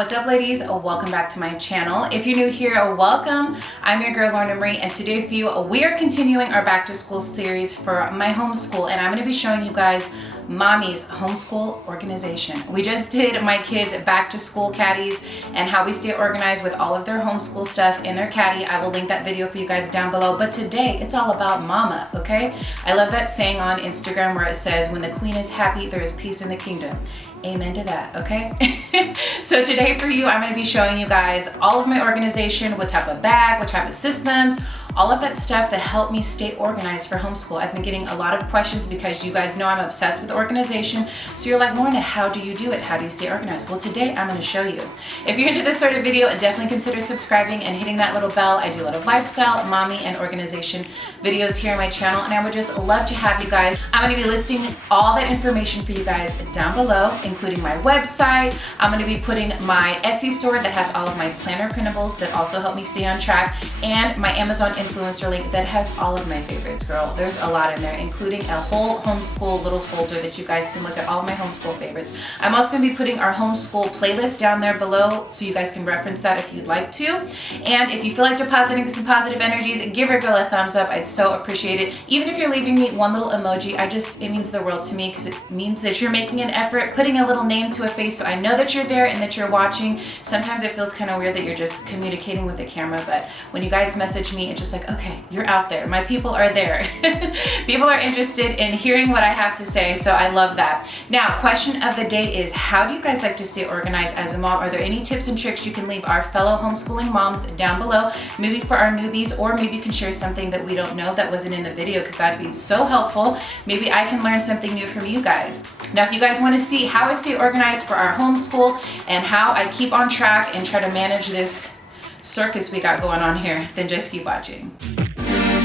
What's up, ladies? Welcome back to my channel. If you're new here, welcome. I'm your girl Lorna, and today for you, we are continuing our back to school series for my homeschool, and I'm going to be showing you guys mommy's homeschool organization. We just did my kids' back to school caddies and how we stay organized with all of their homeschool stuff in their caddy. I will link that video for you guys down below, but today it's all about mama, okay? I love that saying on Instagram where it says, when the queen is happy, there is peace in the kingdom. Amen to that, okay? So today for you, I'm gonna be showing you guys all of my organization, what type of bag, what type of systems, all of that stuff that helped me stay organized for homeschool. I've been getting a lot of questions because you guys know I'm obsessed with organization. So you're like, Lorna, how do you do it? How do you stay organized? Well, today I'm gonna show you. If you're into this sort of video, definitely consider subscribing and hitting that little bell. I do a lot of lifestyle, mommy, and organization videos here on my channel, and I would just love to have you guys. I'm gonna be listing all that information for you guys down below, including my website. I'm gonna be putting my Etsy store that has all of my planner printables that also help me stay on track, and my Amazon influencer link that has all of my favorites, girl. There's a lot in there, including a whole homeschool little folder that you guys can look at all of my homeschool favorites. I'm also gonna be putting our homeschool playlist down there below so you guys can reference that if you'd like to. And if you feel like depositing some positive energies, give your girl a thumbs up. I'd so appreciate it. Even if you're leaving me one little emoji, it means the world to me because it means that you're making an effort, putting a little name to a face so I know that you're there and that you're watching. Sometimes it feels kind of weird that you're just communicating with the camera, but when you guys message me, it's just like, okay, you're out there. My people are there. People are interested in hearing what I have to say, so I love that. Now, question of the day is, how do you guys like to stay organized as a mom? Are there any tips and tricks you can leave our fellow homeschooling moms down below? Maybe for our newbies, or maybe you can share something that we don't know that wasn't in the video, because that'd be so helpful. Maybe I can learn something new from you guys. Now, if you guys want to see how I stay organized for our homeschool and how I keep on track and try to manage this circus we got going on here, then just keep watching.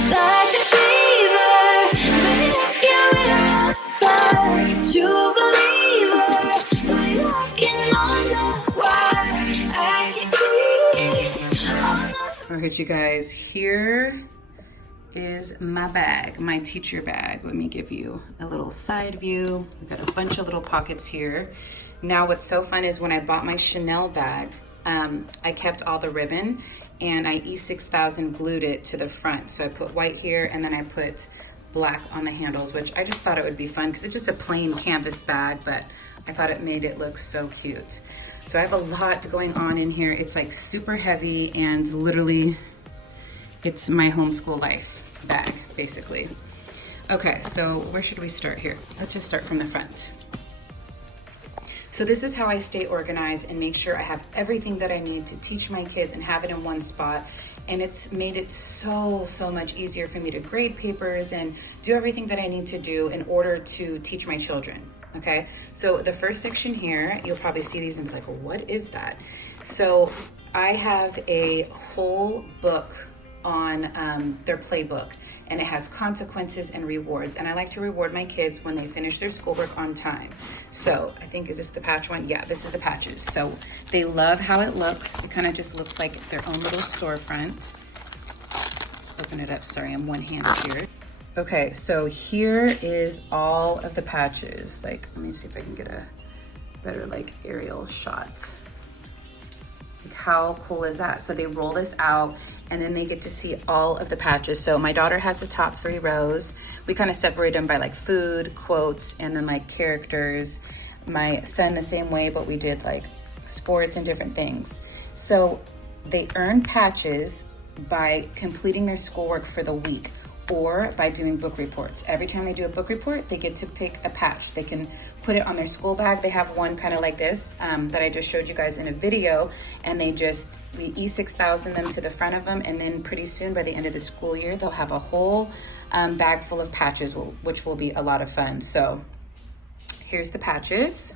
Like a fever, but I can't fight. True believer, looking on the wire. I can see on the... All right, you guys, here is my bag, my teacher bag. Let me give you a little side view. We've got a bunch of little pockets here. Now, what's so fun is when I bought my Chanel bag, I kept all the ribbon and I E6000 glued it to the front. So I put white here and then I put black on the handles, which I just thought it would be fun because it's just a plain canvas bag, but I thought it made it look so cute. So I have a lot going on in here. It's like super heavy and literally it's my homeschool life bag, basically. Okay, so where should we start here? Let's just start from the front. So this is how I stay organized and make sure I have everything that I need to teach my kids and have it in one spot. And it's made it so much easier for me to grade papers and do everything that I need to do in order to teach my children, okay? So the first section here, you'll probably see these and be like, well, what is that? So I have a whole book on their playbook, and it has consequences and rewards, and I like to reward my kids when they finish their schoolwork on time. So I think, is this the patch one? Yeah, this is the patches. So they love how it looks. It kind of just looks like their own little storefront. Let's open it up. Sorry, I'm one-handed here. Okay, so here is all of the patches. Like, let me see if I can get a better like aerial shot. Like, how cool is that? So they roll this out and then they get to see all of the patches. So my daughter has the top 3 rows. We kind of separate them by like food, quotes, and then like characters. My son the same way, but we did like sports and different things. So they earn patches by completing their schoolwork for the week or by doing book reports. Every time they do a book report, they get to pick a patch. They can put it on their school bag. They have one kind of like this that I just showed you guys in a video, and we E6000 them to the front of them, and then pretty soon by the end of the school year, they'll have a whole bag full of patches, which will be a lot of fun. So here's the patches.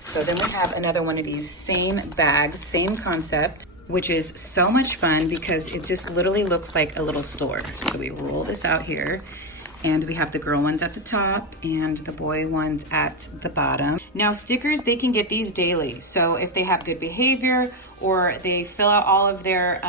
So then we have another one of these same bags, same concept, which is so much fun because it just literally looks like a little store. So we roll this out here, and we have the girl ones at the top and the boy ones at the bottom. Now stickers, they can get these daily. So if they have good behavior or they fill out all of their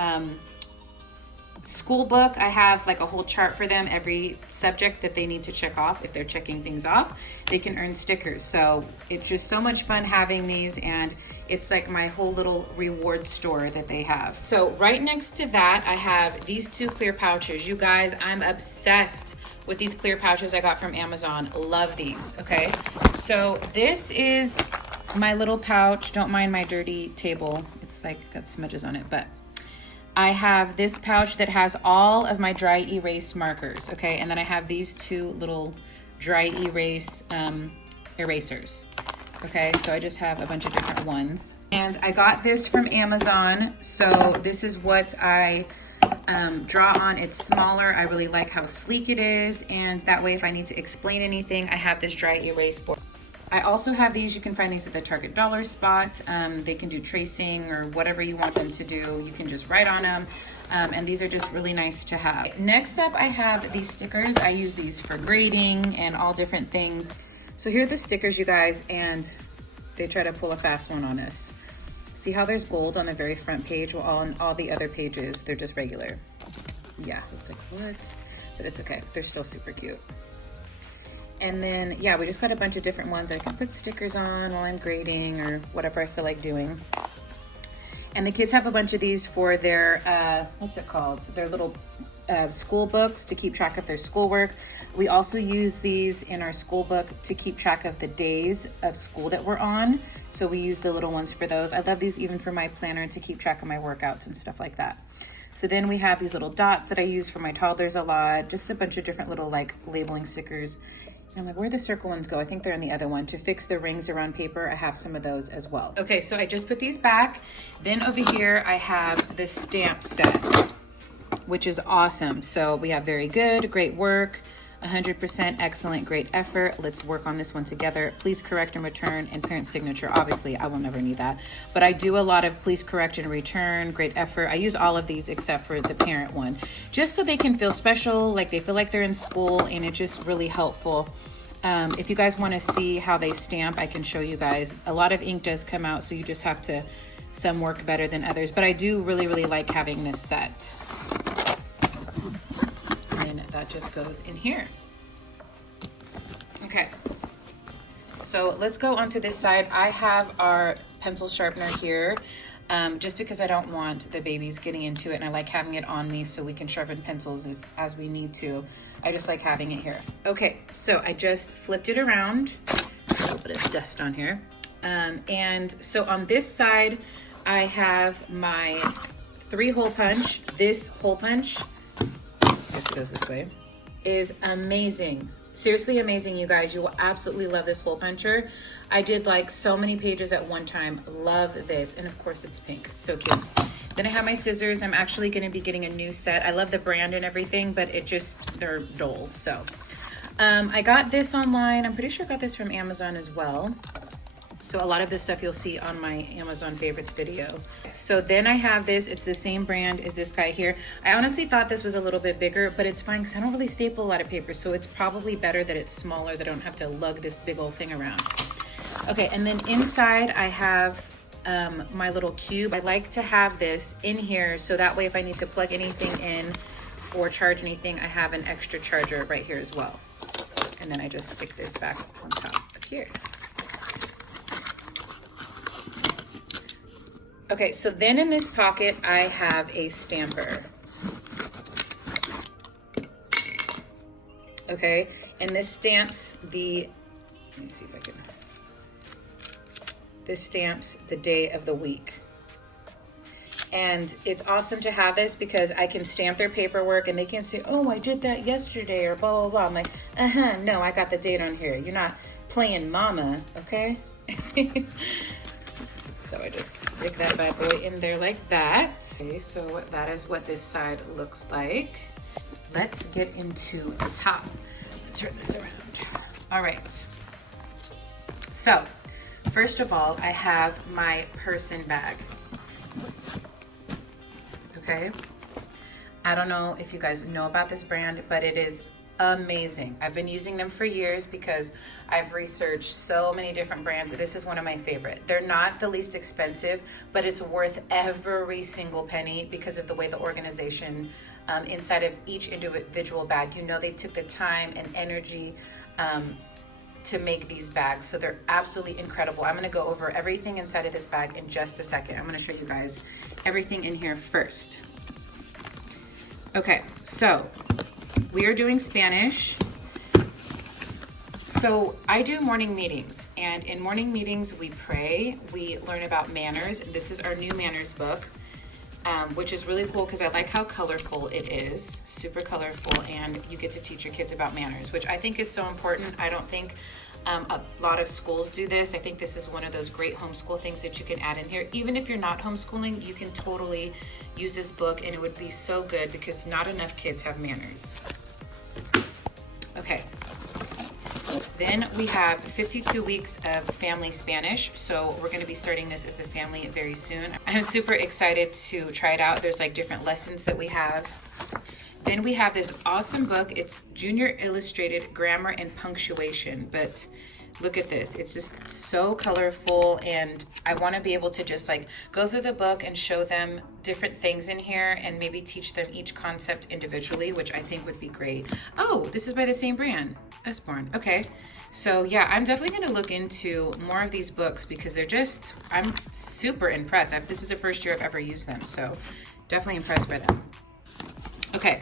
school book, I have like a whole chart for them, every subject that they need to check off. If they're checking things off, they can earn stickers. So it's just so much fun having these, and it's like my whole little reward store that they have. So right next to that, I have these two clear pouches. You guys, I'm obsessed with these clear pouches I got from Amazon. Love these, okay? So this is my little pouch. Don't mind my dirty table. It's like got smudges on it, but I have this pouch that has all of my dry erase markers, okay? And then I have these two little dry erase erasers, okay? So I just have a bunch of different ones. And I got this from Amazon. So this is what I draw on. It's smaller. I really like how sleek it is. And that way, if I need to explain anything, I have this dry erase board. I also have these. You can find these at the Target dollar spot. They can do tracing or whatever you want them to do. You can just write on them. And these are just really nice to have. Next up, I have these stickers. I use these for grading and all different things. So here are the stickers, you guys, and they try to pull a fast one on us. See how there's gold on the very front page? Well, on all the other pages, they're just regular. Yeah, I was like, what? But it's okay. They're still super cute. And then, yeah, we just got a bunch of different ones that I can put stickers on while I'm grading or whatever I feel like doing. And the kids have a bunch of these for their, what's it called? Their little school books to keep track of their schoolwork. We also use these in our school book to keep track of the days of school that we're on. So we use the little ones for those. I love these even for my planner to keep track of my workouts and stuff like that. So then we have these little dots that I use for my toddlers a lot. Just a bunch of different little like labeling stickers. And I'm like, where'd the circle ones go? I think they're in the other one. To fix the rings around paper, I have some of those as well. Okay, so I just put these back. Then over here, I have the stamp set, which is awesome. So we have very good, great work, 100% excellent, great effort. Let's work on this one together. Please correct and return, and parent signature. Obviously, I will never need that. But I do a lot of please correct and return, great effort. I use all of these except for the parent one, just so they can feel special, like they feel like they're in school, and it's just really helpful. If you guys want to see how they stamp, I can show you guys. A lot of ink does come out, so you just have to, some work better than others. But I do really, really like having this set. And that just goes in here. Okay, so let's go onto this side. I have our pencil sharpener here, just because I don't want the babies getting into it, and I like having it on me so we can sharpen pencils as we need to. I just like having it here. Okay, so I just flipped it around. A little bit of dust on here. And so on this side, I have my 3-hole punch. This hole punch, I guess it goes this way, is amazing. Seriously amazing, you guys. You will absolutely love this hole puncher. I did like so many pages at one time. Love this. And of course it's pink, so cute. Then I have my scissors. I'm actually gonna be getting a new set. I love the brand and everything, but it just, they're dull, so. I got this online. I'm pretty sure I got this from Amazon as well. So a lot of this stuff you'll see on my Amazon favorites video. So then I have this, it's the same brand as this guy here. I honestly thought this was a little bit bigger, but it's fine because I don't really staple a lot of paper. So it's probably better that it's smaller, that I don't have to lug this big old thing around. Okay, and then inside I have my little cube. I like to have this in here so that way if I need to plug anything in or charge anything, I have an extra charger right here as well. And then I just stick this back on top of here. Okay, so then in this pocket, I have a stamper. Okay, and this stamps the, let me see if I can, this stamps the day of the week. And it's awesome to have this because I can stamp their paperwork and they can say, oh, I did that yesterday or blah, blah, blah. I'm like, no, I got the date on here. You're not playing mama, okay? So I just stick that bad boy in there like that. Okay, so that is what this side looks like. Let's get into the top. Let's turn this around. All right. So first of all, I have my person bag. Okay. I don't know if you guys know about this brand, but it is amazing. I've been using them for years because I've researched so many different brands. This is one of my favorite. They're not the least expensive, but it's worth every single penny because of the way the organization inside of each individual bag. You know, they took the time and energy to make these bags, so they're absolutely incredible. I'm gonna go over everything inside of this bag in just a second. I'm gonna show you guys everything in here first. Okay, so we are doing Spanish. So I do morning meetings, and in morning meetings we pray, we learn about manners. This is our new manners book, which is really cool because I like how colorful it is, super colorful, and you get to teach your kids about manners, which I think is so important. I don't think a lot of schools do this. I think this is one of those great homeschool things that you can add in here. Even if you're not homeschooling, you can totally use this book, and it would be so good because not enough kids have manners. Okay. Then we have 52 weeks of family Spanish. So we're going to be starting this as a family very soon. I'm super excited to try it out. There's like different lessons that we have. Then we have this awesome book. It's Junior Illustrated Grammar and Punctuation. But look at this. It's just so colorful, and I want to be able to just like go through the book and show them different things in here and maybe teach them each concept individually, which I think would be great. Oh, this is by the same brand, Usborne. Okay. So yeah, I'm definitely going to look into more of these books because they're just, I'm super impressed. This is the first year I've ever used them, so definitely impressed by them. Okay,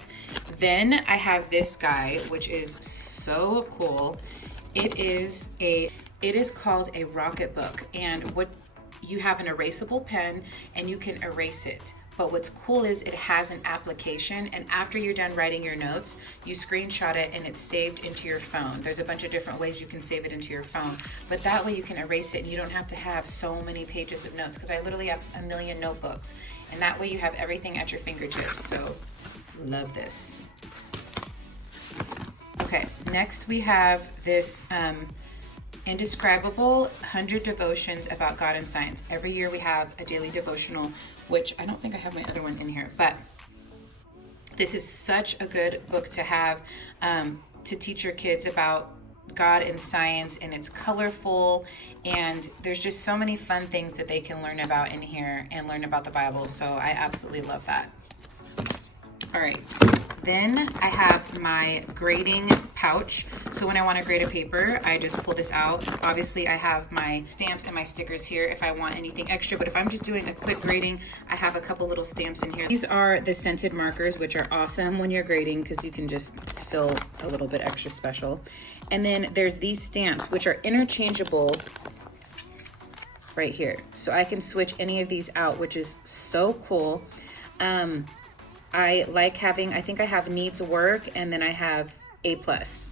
then I have this guy, which is so cool. It is called a Rocket Book, and what you have an erasable pen and you can erase it. But what's cool is it has an application, and after you're done writing your notes, you screenshot it and it's saved into your phone. There's a bunch of different ways you can save it into your phone, but that way you can erase it and you don't have to have so many pages of notes, because I literally have a million notebooks, and that way you have everything at your fingertips. So love this. Okay, next we have this Indescribable 100 Devotions About God and Science. Every year we have a daily devotional, which I don't think I have my other one in here, but this is such a good book to have to teach your kids about God and science, and it's colorful, and there's just so many fun things that they can learn about in here and learn about the Bible, so I absolutely love that. All right, then I have my grading pouch. So when I want to grade a paper, I just pull this out. Obviously, I have my stamps and my stickers here if I want anything extra, but if I'm just doing a quick grading, I have a couple little stamps in here. These are the scented markers, which are awesome when you're grading because you can just feel a little bit extra special. And then there's these stamps, which are interchangeable right here. So I can switch any of these out, which is so cool. I like having, I think I have needs work, and then I have A+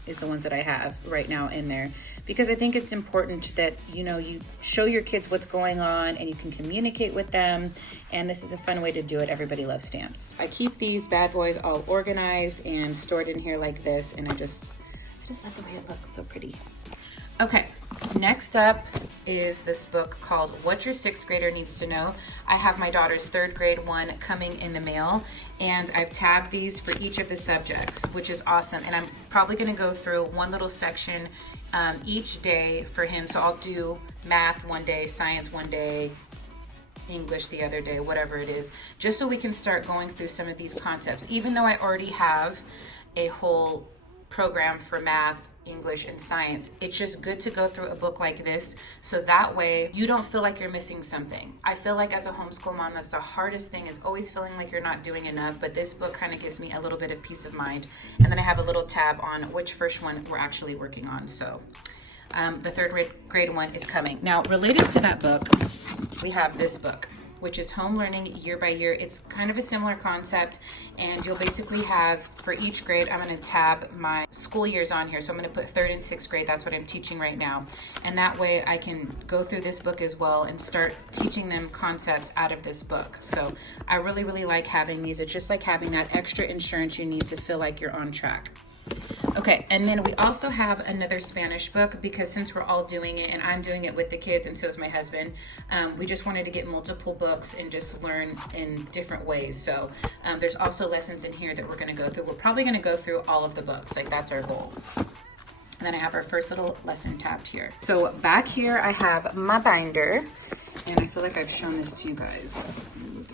is the ones that I have right now in there, because I think it's important that, you know, you show your kids what's going on and you can communicate with them, and this is a fun way to do it. Everybody loves stamps. I keep these bad boys all organized and stored in here like this, and I just love the way it looks, so pretty. Okay, next up is this book called What Your Sixth Grader Needs to Know. I have my daughter's third grade one coming in the mail, and I've tabbed these for each of the subjects, which is awesome. And I'm probably gonna go through one little section each day for him. So I'll do math one day, science one day, English the other day, whatever it is, just so we can start going through some of these concepts. Even though I already have a whole program for math, English, and science, it's just good to go through a book like this, so that way you don't feel like you're missing something. I feel like as a homeschool mom, that's the hardest thing, is always feeling like you're not doing enough, but this book kind of gives me a little bit of peace of mind. And then I have a little tab on which first one we're actually working on. So the third grade one is coming. Now, related to that book, we have this book, which is Home Learning Year by Year. It's kind of a similar concept, and you'll basically have, for each grade, I'm going to tab my school years on here. So I'm going to put 3rd and 6th grade. That's what I'm teaching right now. And that way I can go through this book as well and start teaching them concepts out of this book. So I really, really like having these. It's just like having that extra insurance you need to feel like you're on track. Okay, and then we also have another Spanish book because since we're all doing it and I'm doing it with the kids and so is my husband, we just wanted to get multiple books and just learn in different ways. So there's also lessons in here that we're gonna go through. We're probably gonna go through all of the books, like that's our goal. And then I have our first little lesson tabbed here. So back here I have my binder, and I feel like I've shown this to you guys.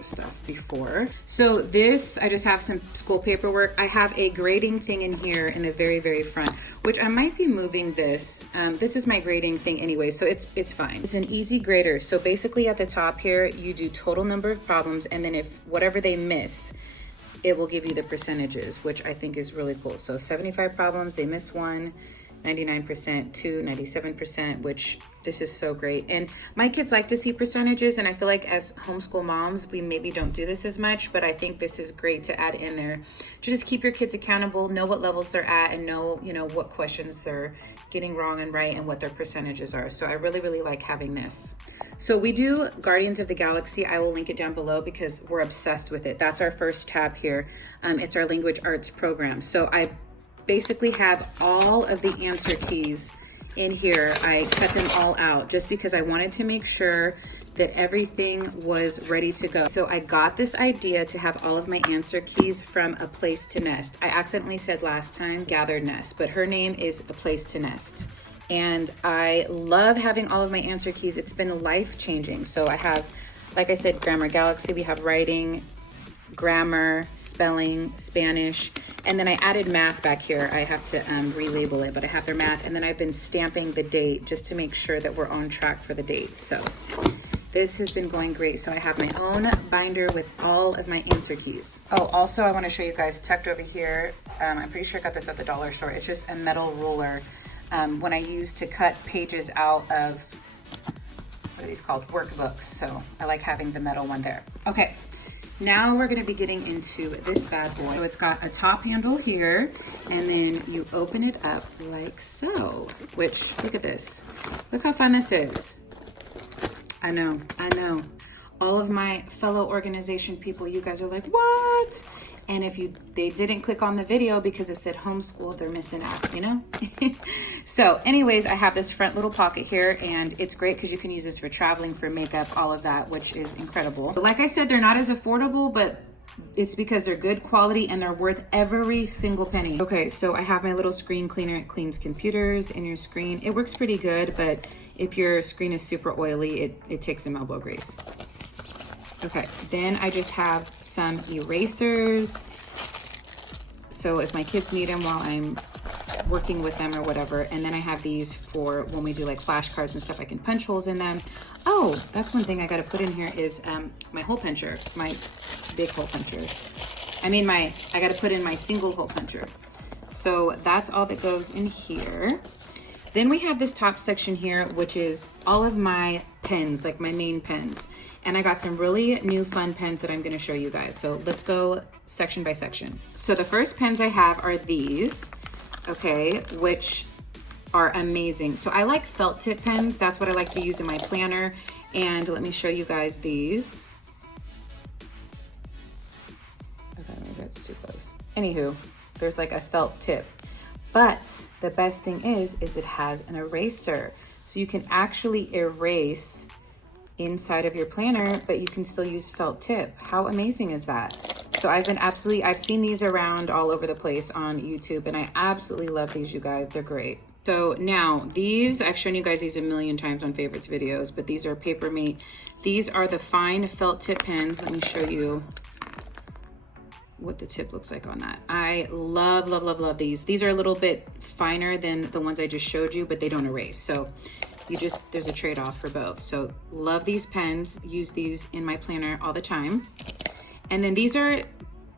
Stuff before. So this, I just have some school paperwork. I have a grading thing in here in the very front, which I might be moving this. This is my grading thing anyway, so it's fine. It's an easy grader. So basically at the top here, you do total number of problems, and then if whatever they miss, it will give you the percentages, which I think is really cool. So 75 problems, they miss one, 99%, 2, 97%, which this is so great. And my kids like to see percentages, and I feel like as homeschool moms, we maybe don't do this as much, but I think this is great to add in there to just keep your kids accountable, know what levels they're at, and know, you know, what questions they're getting wrong and right and what their percentages are. So I really like having this. So we do Guardians of the Galaxy. I will link it down below because we're obsessed with it. That's our first tab here. It's our language arts program. So I basically have all of the answer keys in here. I cut them all out just because I wanted to make sure that everything was ready to go. So I got this idea to have all of my answer keys from A Place to Nest. I accidentally said last time Gathered Nest, but her name is A Place to Nest. And I love having all of my answer keys. It's been life-changing. So I have, like I said, Grammar Galaxy, we have writing, grammar, spelling, Spanish, and then I added math back here. I have to relabel it, but I have their math, and then I've been stamping the date just to make sure that we're on track for the dates. So this has been going great. So I have my own binder with all of my answer keys. Oh, also I want to show you guys tucked over here. I'm pretty sure I got this at the dollar store. It's just a metal ruler. When I use to cut pages out of, what are these called? Workbooks. So I like having the metal one there. Okay. Now we're gonna be getting into this bad boy. So it's got a top handle here, and then you open it up like so, which, look at this. Look how fun this is. I know. All of my fellow organization people, you guys are like, what? And if they didn't click on the video because it said homeschool, they're missing out, you know? So anyways, I have this front little pocket here, and it's great because you can use this for traveling, for makeup, all of that, which is incredible. But like I said, they're not as affordable, but it's because they're good quality and they're worth every single penny. Okay, so I have my little screen cleaner. It cleans computers and your screen. It works pretty good, but if your screen is super oily, it takes some elbow grease. Okay, then I just have some erasers. So if my kids need them while I'm working with them or whatever. And then I have these for when we do like flashcards and stuff, I can punch holes in them. Oh, that's one thing I gotta put in here is my hole puncher, my big hole puncher. I gotta put in my single hole puncher. So that's all that goes in here. Then we have this top section here, which is all of my pens, like my main pens. And I got some really new fun pens that I'm gonna show you guys. So let's go section by section. So the first pens I have are these, okay, which are amazing. So I like felt tip pens. That's what I like to use in my planner. And let me show you guys these. Okay, maybe that's too close. Anywho, there's like a felt tip. But the best thing is it has an eraser. So you can actually erase inside of your planner, but you can still use felt tip. How amazing is that? So I've seen these around all over the place on YouTube, and I absolutely love these, you guys. They're great. So now these, I've shown you guys these a million times on favorites videos, but these are Paper Mate. These are the fine felt tip pens. Let me show you what the tip looks like on that. I love these. These are a little bit finer than the ones I just showed you, but they don't erase. So there's a trade-off for both. So love these pens, use these in my planner all the time. And then these are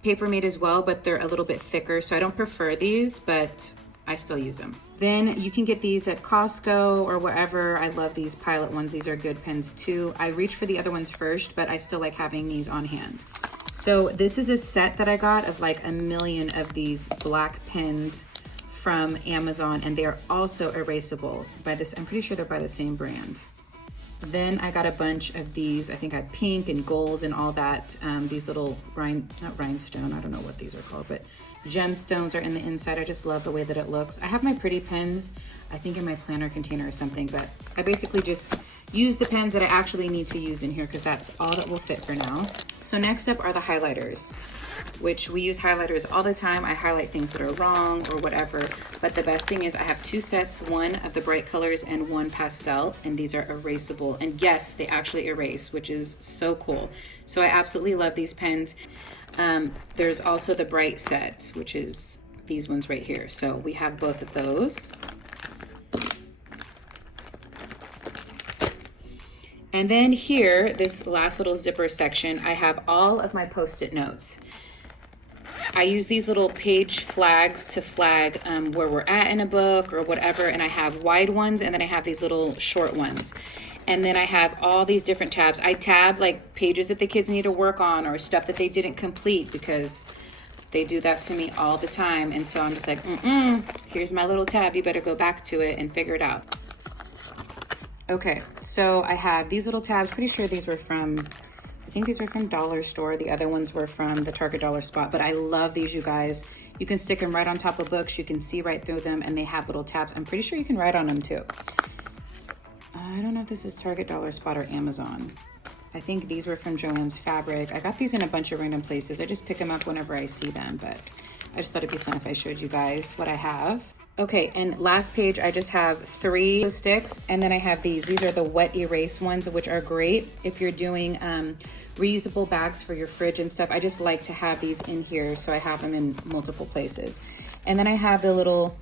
Paper Mate as well, but they're a little bit thicker. So I don't prefer these, but I still use them. Then you can get these at Costco or wherever. I love these Pilot ones. These are good pens too. I reach for the other ones first, but I still like having these on hand. So this is a set that I got of like a million of these black pens from Amazon, and they are also erasable by this. I'm pretty sure they're by the same brand. Then I got a bunch of these, I think I had pink and golds and all that. These little not rhinestone, I don't know what these are called, but gemstones are in the inside. I just love the way that it looks. I have my pretty pens, I think in my planner container or something, but I basically just use the pens that I actually need to use in here because that's all that will fit for now. So next up are the highlighters, which we use highlighters all the time. I highlight things that are wrong or whatever, but the best thing is I have 2 sets, one of the bright colors and one pastel, and these are erasable. And yes, they actually erase, which is so cool. So I absolutely love these pens. There's also the bright set, which is these ones right here. So we have both of those. And then here, this last little zipper section, I have all of my Post-it notes. I use these little page flags to flag where we're at in a book or whatever, and I have wide ones and then I have these little short ones. And then I have all these different tabs. I tab like pages that the kids need to work on or stuff that they didn't complete because they do that to me all the time. And so I'm just like, here's my little tab. You better go back to it and figure it out. Okay, so I have these little tabs. Pretty sure these were from, I think these were from Dollar Store. The other ones were from the Target Dollar Spot, but I love these, you guys. You can stick them right on top of books. You can see right through them and they have little tabs. I'm pretty sure you can write on them too. I don't know if this is Target Dollar Spot or Amazon. I think these were from Joann's Fabric. I got these in a bunch of random places. I just pick them up whenever I see them, but I just thought it'd be fun if I showed you guys what I have. Okay, and last page, I just have 3 sticks, and then I have these. These are the wet erase ones, which are great if you're doing reusable bags for your fridge and stuff. I just like to have these in here, so I have them in multiple places. And then I have the little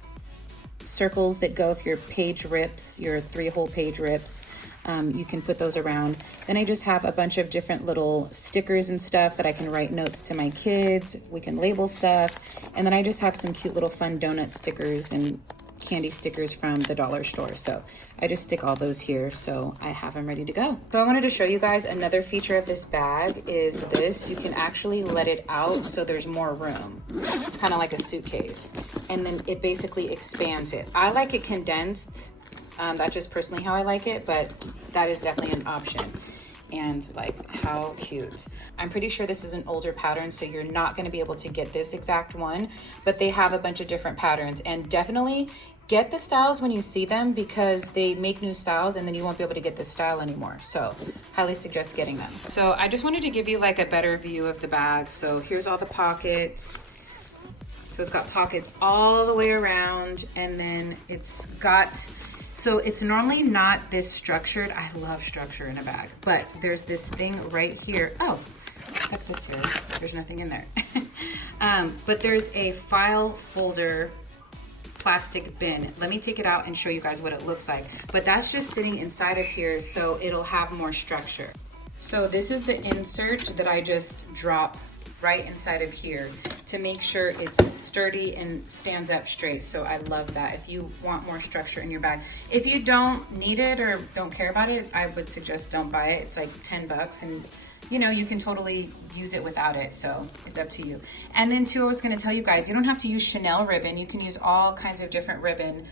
circles that go if your page rips, your 3 whole page rips. You can put those around. Then I just have a bunch of different little stickers and stuff that I can write notes to my kids. We can label stuff. And then I just have some cute little fun donut stickers and candy stickers from the dollar store. So I just stick all those here so I have them ready to go. So I wanted to show you guys another feature of this bag is this. You can actually let it out so there's more room. It's kind of like a suitcase. And then it basically expands it. I like it condensed. That's just personally how I like it, but that is definitely an option. And like, how cute. I'm pretty sure this is an older pattern, so you're not gonna be able to get this exact one, but they have a bunch of different patterns. And definitely get the styles when you see them because they make new styles and then you won't be able to get this style anymore. So highly suggest getting them. So I just wanted to give you like a better view of the bag. So here's all the pockets. So it's got pockets all the way around, and then it's got, so it's normally not this structured. I love structure in a bag, but there's this thing right here. Oh, I stuck this here. There's nothing in there. But there's a file folder plastic bin. Let me take it out and show you guys what it looks like. But that's just sitting inside of here, so it'll have more structure. So this is the insert that I just drop right inside of here to make sure it's sturdy and stands up straight. So I love that. If you want more structure in your bag, if you don't need it or don't care about it, I would suggest don't buy it. It's like 10 bucks and you know, you can totally use it without it. So it's up to you. And then too, I was gonna tell you guys, you don't have to use Chanel ribbon. You can use all kinds of different ribbon.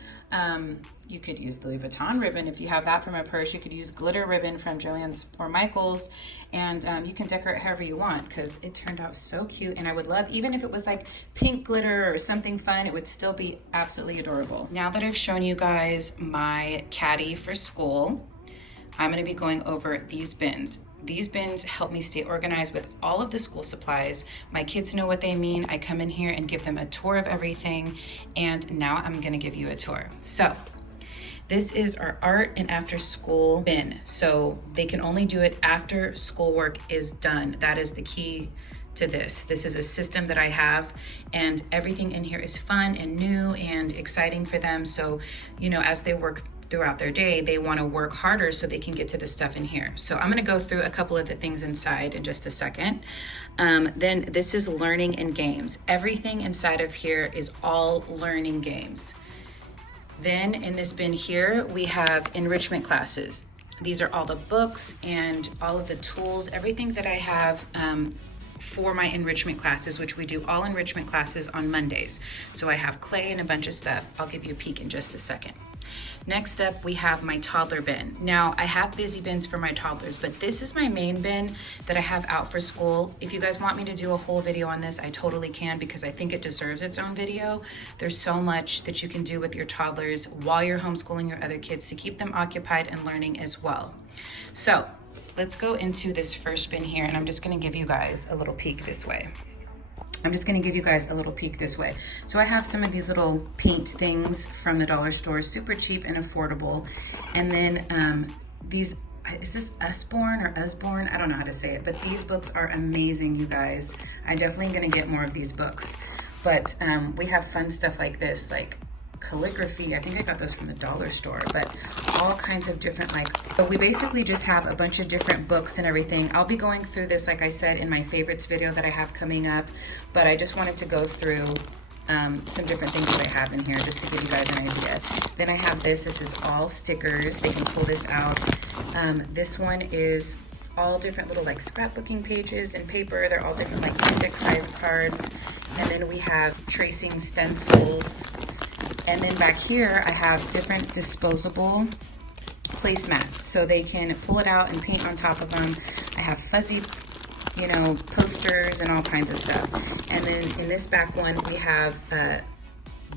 You could use Louis Vuitton ribbon if you have that from a purse. You could use glitter ribbon from Joann's or Michael's, and you can decorate however you want because it turned out so cute. And I would love, even if it was like pink glitter or something fun, it would still be absolutely adorable. Now that I've shown you guys my caddy for school, I'm gonna be going over these bins. These bins help me stay organized with all of the school supplies. My kids know what they mean. I come in here and give them a tour of everything, and now I'm gonna give you a tour. So this is our art and after school bin. So they can only do it after schoolwork is done. That is the key to this. This is a system that I have, and everything in here is fun and new and exciting for them. So, you know, as they work throughout their day, they want to work harder so they can get to the stuff in here. So I'm going to go through a couple of the things inside in just a second. Then this is learning and games. Everything inside of here is all learning games. Then in this bin here, we have enrichment classes. These are all the books and all of the tools, everything that I have for my enrichment classes, which we do all enrichment classes on Mondays. So I have clay and a bunch of stuff. I'll give you a peek in just a second. Next up, we have my toddler bin. Now, I have busy bins for my toddlers, but this is my main bin that I have out for school. If you guys want me to do a whole video on this, I totally can, because I think it deserves its own video. There's so much that you can do with your toddlers while you're homeschooling your other kids to keep them occupied and learning as well. So let's go into this first bin here, and I'm just gonna give you guys a little peek this way. So I have some of these little paint things from the dollar store, super cheap and affordable. And then these, is this Usborne or Usborne? I don't know how to say it, but these books are amazing, you guys. I'm definitely gonna get more of these books. But we have fun stuff like this, like calligraphy. I think I got those from the dollar store, but all kinds of different, but we basically just have a bunch of different books and everything. I'll be going through this, like I said, in my favorites video that I have coming up, but I just wanted to go through some different things that I have in here just to give you guys an idea. Then I have this is all stickers. They can pull this out. This one is all different little like scrapbooking pages and paper. They're all different like index size cards. And then we have tracing stencils. And then back here, I have different disposable placemats, so they can pull it out and paint on top of them. I have fuzzy, posters and all kinds of stuff. And then in this back one, we have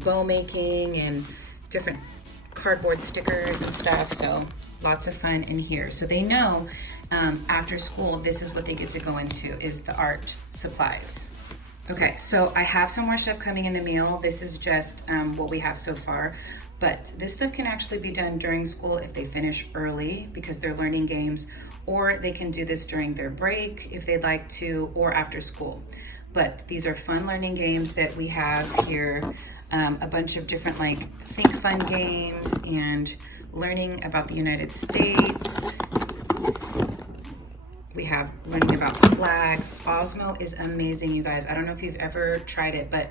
bow making and different cardboard stickers and stuff. So lots of fun in here. So they know after school, this is what they get to go into, is the art supplies. Okay, so I have some more stuff coming in the mail. This is just what we have so far, but this stuff can actually be done during school if they finish early because they're learning games, or they can do this during their break if they'd like to, or after school. But these are fun learning games that we have here, a bunch of different like think fun games and learning about the United States. We have learning about flags. Osmo is amazing, you guys. I don't know if you've ever tried it, but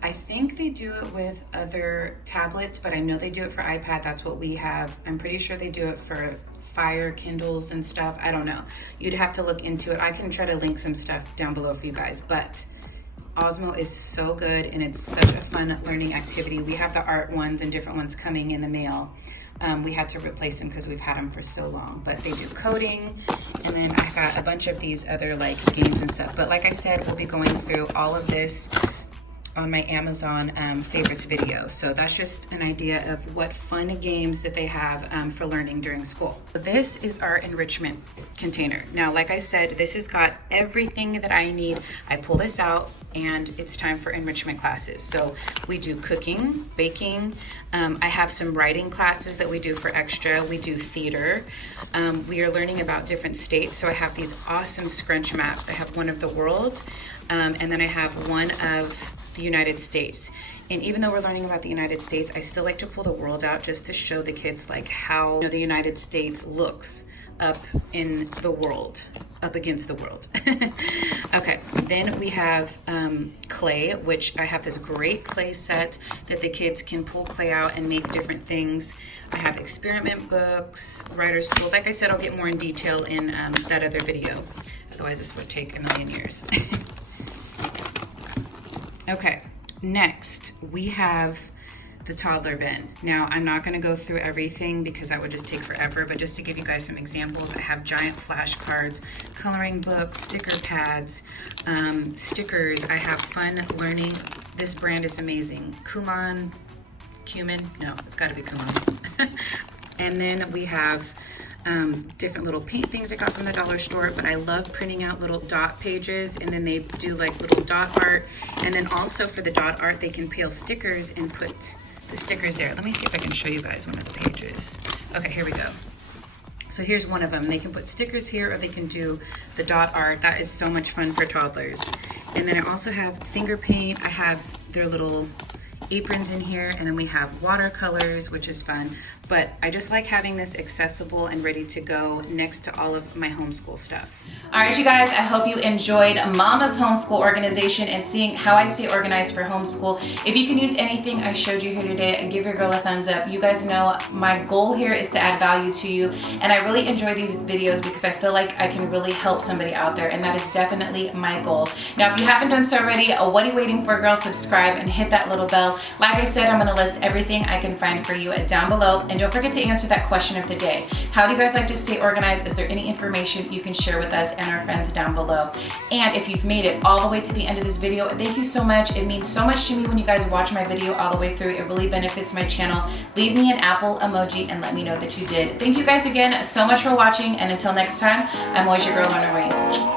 I think they do it with other tablets, but I know they do it for iPad. That's what we have. I'm pretty sure they do it for Fire, Kindles and stuff. I don't know. You'd have to look into it. I can try to link some stuff down below for you guys, but Osmo is so good and it's such a fun learning activity. We have the art ones and different ones coming in the mail. We had to replace them because we've had them for so long, but they do coding. And then I got a bunch of these other like games and stuff. But like I said, we'll be going through all of this on my Amazon favorites video. So that's just an idea of what fun games that they have for learning during school. So this is our enrichment container. Now, like I said, this has got everything that I need. I pull this out and it's time for enrichment classes. So we do cooking, baking. I have some writing classes that we do for extra. We do theater. We are learning about different states. So I have these awesome scrunch maps. I have one of the world, and then I have one of the United States. And even though we're learning about the United States, I still like to pull the world out just to show the kids like how the United States looks up in the world, up against the world. Okay, then we have clay, which I have this great clay set that the kids can pull clay out and make different things. I have experiment books, writer's tools. Like I said, I'll get more in detail in that other video. Otherwise, this would take a million years. Okay, next we have the toddler bin. Now, I'm not gonna go through everything because that would just take forever, but just to give you guys some examples, I have giant flashcards, coloring books, sticker pads, stickers. I have fun learning. This brand is amazing. Cumin? No, it's gotta be Cumin. And then we have different little paint things I got from the dollar store, but I love printing out little dot pages, and then they do like little dot art. And then also for the dot art, they can peel stickers and put the stickers there. Let me see if I can show you guys one of the pages. Okay, here we go. So here's one of them. They can put stickers here, or they can do the dot art. That is so much fun for toddlers. And then I also have finger paint. I have their little aprons in here, and then we have watercolors, which is fun. But I just like having this accessible and ready to go next to all of my homeschool stuff. All right, you guys, I hope you enjoyed Mama's homeschool organization and seeing how I stay organized for homeschool. If you can use anything I showed you here today, give your girl a thumbs up. You guys know my goal here is to add value to you, and I really enjoy these videos because I feel like I can really help somebody out there, and that is definitely my goal. Now, if you haven't done so already, what are you waiting for, girl? Subscribe and hit that little bell. Like I said, I'm gonna list everything I can find for you down below, and don't forget to answer that question of the day. How do you guys like to stay organized? Is there any information you can share with us and our friends down below? And if you've made it all the way to the end of this video, thank you so much. It means so much to me when you guys watch my video all the way through. It really benefits my channel. Leave me an apple emoji and let me know that you did. Thank you guys again so much for watching, and until next time, I'm always your girl, Lorna.